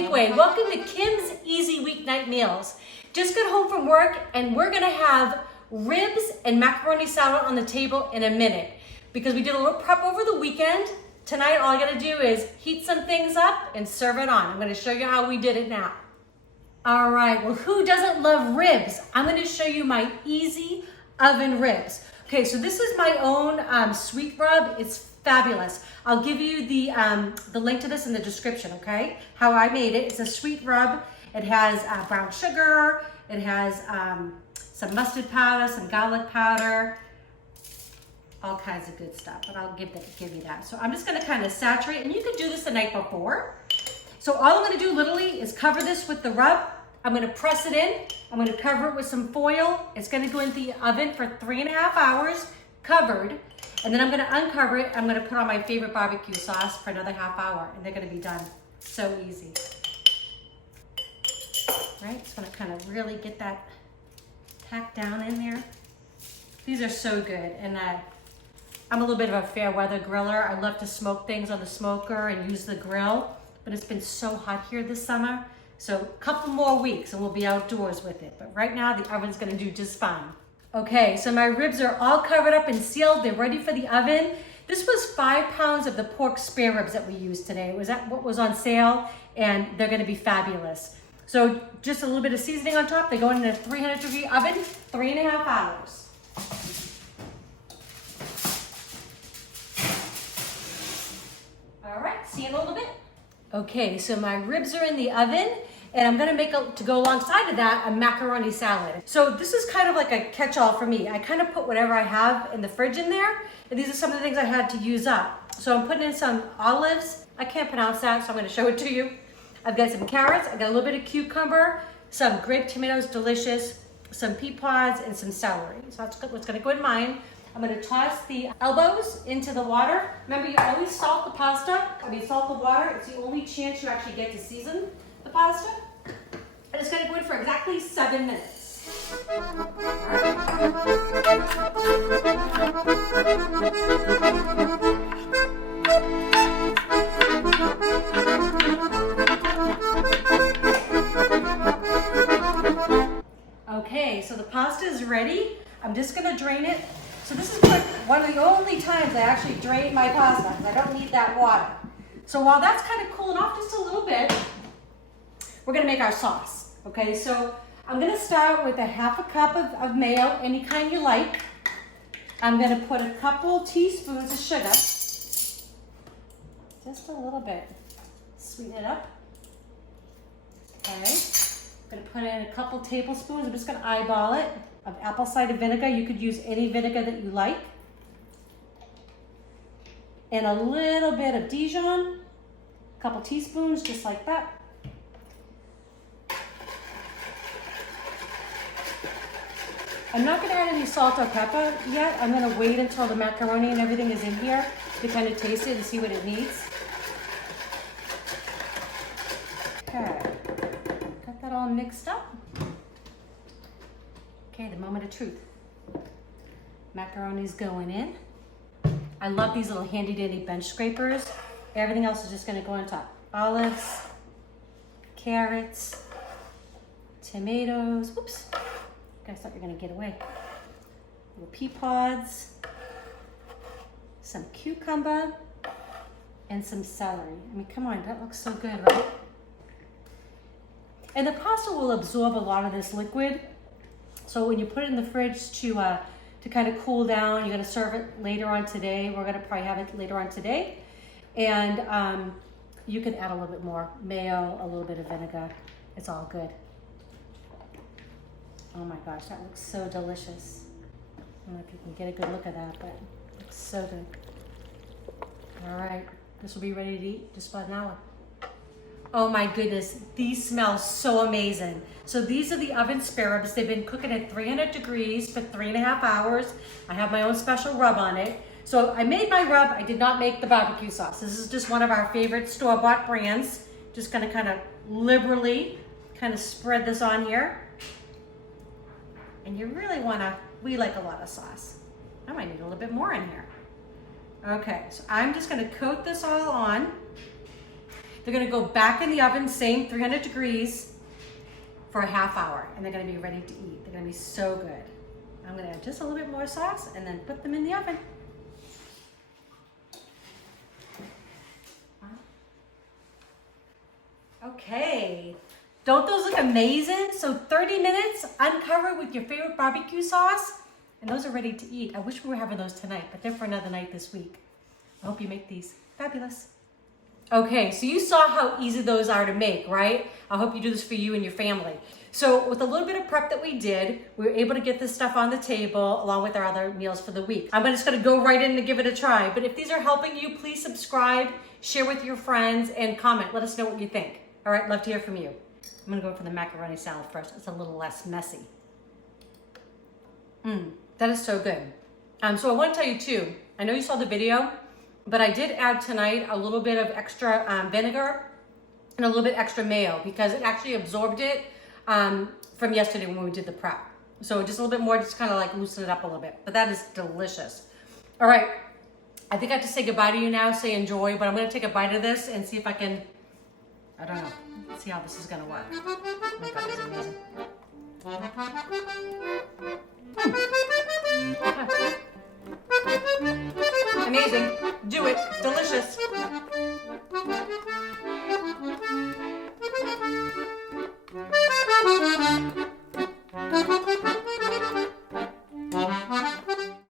takeaway. Welcome to Kim's Easy Weeknight Meals. Just got home from work and we're gonna have ribs and macaroni salad on the table in a minute because we did a little prep over the weekend. Tonight, all I gotta do is heat some things up and serve it on. I'm gonna show you how we did it now. All right, well, who doesn't love ribs? I'm gonna show you my easy oven ribs. Okay, so this is my own sweet rub. It's fabulous. I'll give you the link to this in the description, okay? How I made it. It's a sweet rub. It has brown sugar. It has some mustard powder, some garlic powder, all kinds of good stuff, but I'll give you that. So I'm just gonna kind of saturate, and you could do this the night before. So all I'm gonna do literally is cover this with the rub. I'm gonna press it in. I'm gonna cover it with some foil. It's gonna go in the oven for 3.5 hours, covered. And then I'm gonna uncover it. I'm gonna put on my favorite barbecue sauce for another half hour, and they're gonna be done. So easy. Right, just wanna kind of really get that tack down in there. These are so good, and I'm a little bit of a fair weather griller. I love to smoke things on the smoker and use the grill, but it's been so hot here this summer. So a couple more weeks and we'll be outdoors with it. But right now the oven's gonna do just fine. Okay, so my ribs are all covered up and sealed. They're ready for the oven. This was 5 pounds of the pork spare ribs that we used today. It was what was on sale, and they're gonna be fabulous. So just a little bit of seasoning on top. They go in a 300-degree oven, 3.5 hours. All right, see you in a little bit. Okay, so my ribs are in the oven, and I'm gonna make, to go alongside of that, a macaroni salad. So this is kind of like a catch-all for me. I kind of put whatever I have in the fridge in there, and these are some of the things I had to use up. So I'm putting in some olives. I can't pronounce that, so I'm gonna show it to you. I've got some carrots, I've got a little bit of cucumber, some grape tomatoes, delicious, some pea pods, and some celery. So that's what's gonna go in mine. I'm gonna toss the elbows into the water. Remember, you always salt the pasta. Salt the water. It's the only chance you actually get to season the pasta. And it's gonna go in for exactly 7 minutes. Okay, so the pasta is ready. I'm just gonna drain it. So this is one of the only times I actually drain my pasta because I don't need that water. So while that's kind of cooling off just a little bit, we're gonna make our sauce. Okay, so I'm gonna start with a 1/2 cup of mayo, any kind you like. I'm gonna put a couple teaspoons of sugar, just a little bit, sweeten it up. Okay, I'm gonna put in a couple tablespoons, I'm just gonna eyeball it, of apple cider vinegar. You could use any vinegar that you like. And a little bit of Dijon, a couple teaspoons, just like that. I'm not gonna add any salt or pepper yet. I'm gonna wait until the macaroni and everything is in here to kind of taste it and see what it needs. Okay, got that all mixed up. Okay, the moment of truth. Macaroni's going in. I love these little handy dandy bench scrapers. Everything else is just gonna go on top. Olives, carrots, tomatoes. Oops, I thought you were gonna get away. Little pea pods, some cucumber, and some celery. I mean, come on, that looks so good, right? And the pasta will absorb a lot of this liquid. So when you put it in the fridge to kind of cool down, you're gonna serve it later on today. We're gonna probably have it later on today. And you can add a little bit more mayo, a little bit of vinegar. It's all good. Oh my gosh, that looks so delicious. I don't know if you can get a good look at that, but it looks so good. All right, this will be ready to eat just about an hour. Oh my goodness, these smell so amazing. So these are the oven Spareribs. They've been cooking at 300 degrees for 3.5 hours. I have my own special rub on it. So I made my rub, I did not make the barbecue sauce. This is just one of our favorite store-bought brands. Just gonna kind of liberally kind of spread this on here. And you really wanna, we like a lot of sauce. I might need a little bit more in here. Okay, so I'm just gonna coat this all on. They're gonna go back in the oven, same 300 degrees, for a half hour, and they're gonna be ready to eat. They're gonna be so good. I'm gonna add just a little bit more sauce and then put them in the oven. Okay, don't those look amazing? So 30 minutes, uncovered with your favorite barbecue sauce, and those are ready to eat. I wish we were having those tonight, but they're for another night this week. I hope you make these. Fabulous. Okay, so you saw how easy those are to make, right? I hope you do this for you and your family. So with a little bit of prep that we did, we were able to get this stuff on the table along with our other meals for the week. I'm just gonna go right in and give it a try. But if these are helping you, please subscribe, share with your friends, and comment. Let us know what you think. All right, love to hear from you. I'm gonna go for the macaroni salad first. It's a little less messy. That is so good. So I wanna tell you too, I know you saw the video, but I did add tonight a little bit of extra vinegar and a little bit extra mayo because it actually absorbed it from yesterday when we did the prep. So just a little bit more, just kind of like loosen it up a little bit. But that is delicious. All right, I think I have to say goodbye to you now, say enjoy, but I'm gonna take a bite of this and see if I can, I don't know, see how this is gonna work. Oh my God, this is amazing. Okay. Amazing, do it, delicious.